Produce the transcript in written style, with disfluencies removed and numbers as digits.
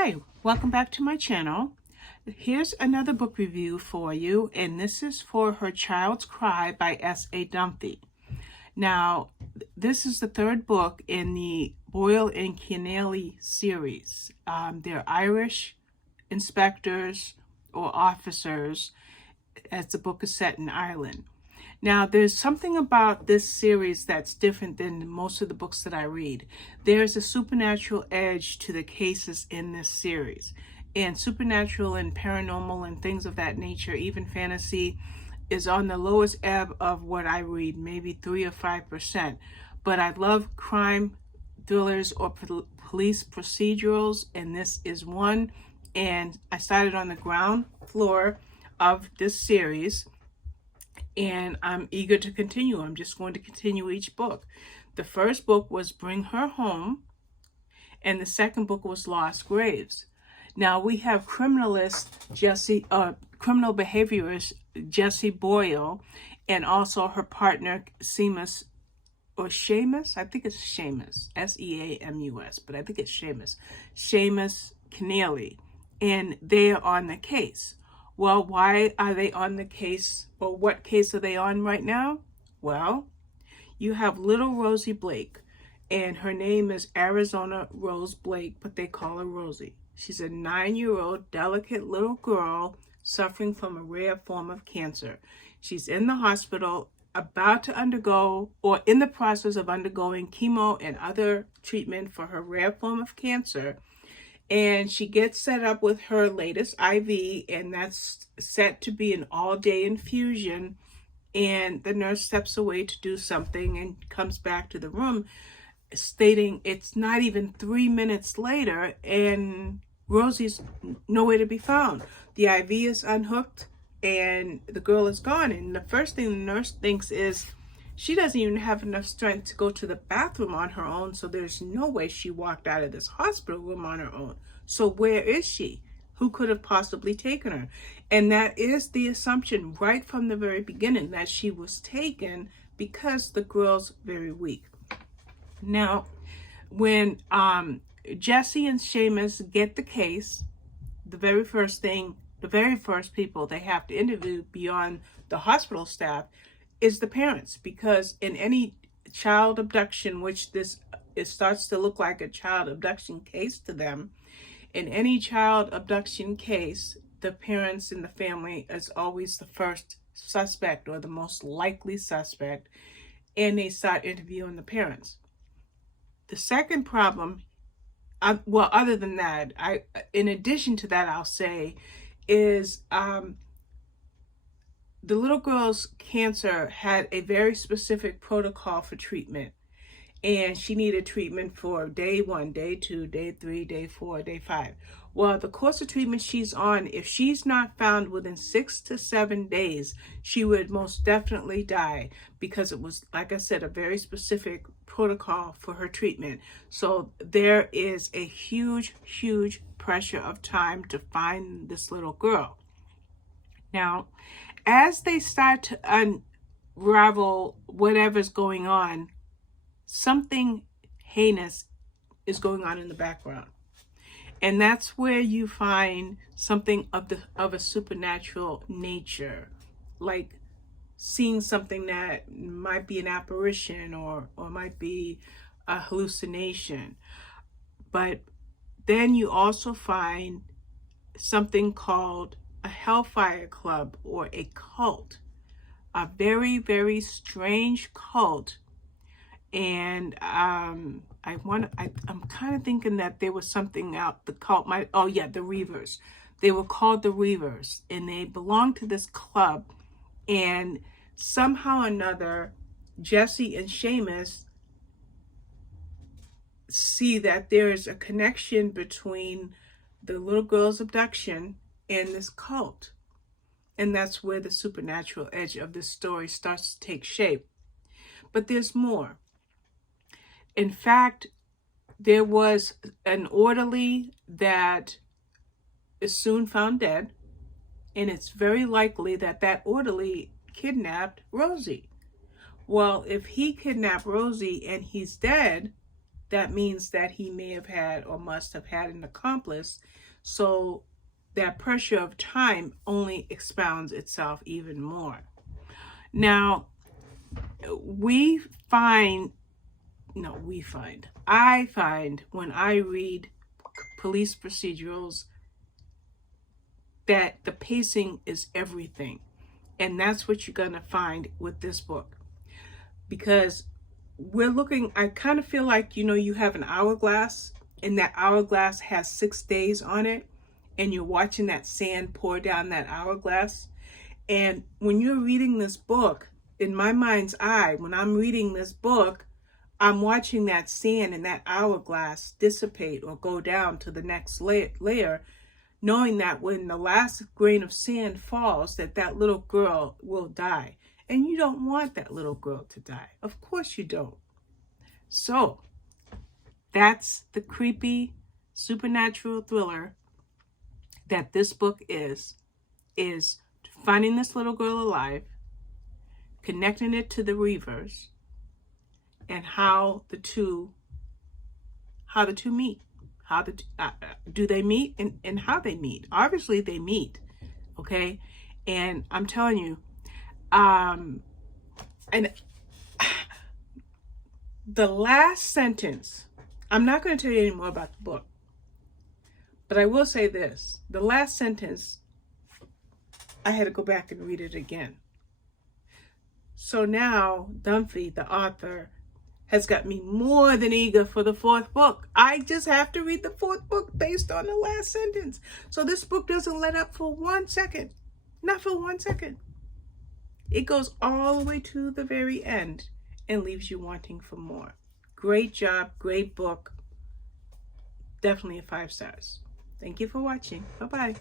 Hi, welcome back to my channel. Here's another book review for you, and this is for Her Child's Cry by S.A. Dunphy. Now, this is the third book in the Boyle and Keneally series. They're Irish inspectors or officers, as the book is set in Ireland. Now, there's something about this series that's different than most of the books that I read. There's a supernatural edge to the cases in this series. And supernatural and paranormal and things of that nature, even fantasy, is on the lowest ebb of what I read, maybe 3 or 5%. But I love crime thrillers or police procedurals, and this is one. And I started on the ground floor of this series, and I'm eager to continue. I'm just going to continue each book. The first book was Bring Her Home, and the second book was Lost Graves. Now we have criminal behaviorist Jessie Boyle, and also her partner Seamus, I think it's Seamus, Seamus, but I think it's Seamus Keneally, and they are on the case. Well, why are they on the case, or what case are they on right now? Well, you have little Rosie Blake, and her name is Arizona Rose Blake, but they call her Rosie. She's a 9-year-old, delicate little girl suffering from a rare form of cancer. She's in the hospital, about to undergo, or in the process of undergoing chemo and other treatment for her rare form of cancer. And she gets set up with her latest IV, and that's set to be an all-day infusion. And the nurse steps away to do something and comes back to the room stating it's not even 3 minutes later, and Rosie's nowhere to be found. The IV is unhooked, and the girl is gone. And the first thing the nurse thinks is she doesn't even have enough strength to go to the bathroom on her own, so there's no way she walked out of this hospital room on her own. So where is she? Who could have possibly taken her? And that is the assumption right from the very beginning, that she was taken because the girl's very weak. Now, when Jessie and Seamus get the case, the very first people they have to interview beyond the hospital staff is the parents, because in any child abduction, which it starts to look like a child abduction case to them, in any child abduction case, the parents in the family is always the first suspect or the most likely suspect, and they start interviewing the parents. The second problem, other than that, in addition to that, I'll say, is the little girl's cancer had a very specific protocol for treatment, and she needed treatment for day 1, day 2, day 3, day 4, day 5. Well, the course of treatment she's on, if she's not found within 6 to 7 days, she would most definitely die, because it was, like I said, a very specific protocol for her treatment. So there is a huge, huge pressure of time to find this little girl. Now, as they start to unravel whatever's going on, something heinous is going on in the background. And that's where you find something of a supernatural nature, like seeing something that might be an apparition or might be a hallucination. But then you also find something called a Hellfire Club, or a cult, a very, very strange cult. And I'm kind of thinking that there was something out, the cult might, the Reavers. They were called the Reavers, and they belonged to this club. And somehow or another, Jessie and Seamus see that there is a connection between the little girl's abduction and this cult. And that's where the supernatural edge of this story starts to take shape. But there's more. In fact, there was an orderly that is soon found dead, and it's very likely that that orderly kidnapped Rosie. Well, if he kidnapped Rosie and he's dead, that means that he may have had or must have had an accomplice. So that pressure of time only expounds itself even more. Now, I find when I read police procedurals that the pacing is everything. And that's what you're going to find with this book. Because I kind of feel like, you have an hourglass, and that hourglass has 6 days on it, and you're watching that sand pour down that hourglass. And when you're reading this book, in my mind's eye, when I'm reading this book, I'm watching that sand and that hourglass dissipate or go down to the next layer, knowing that when the last grain of sand falls, that little girl will die. And you don't want that little girl to die. Of course you don't. So that's the creepy supernatural thriller that this book is finding this little girl alive, connecting it to the Reavers, and how the two meet. Do they meet, and how they meet? Obviously they meet, okay? And I'm telling you, and the last sentence, I'm not going to tell you any more about the book, but I will say this. The last sentence, I had to go back and read it again. So now Dunphy, the author, has got me more than eager for the 4th book. I just have to read the 4th book based on the last sentence. So this book doesn't let up for 1 second. Not for 1 second. It goes all the way to the very end and leaves you wanting for more. Great job, great book. Definitely a 5 stars. Thank you for watching. Bye-bye.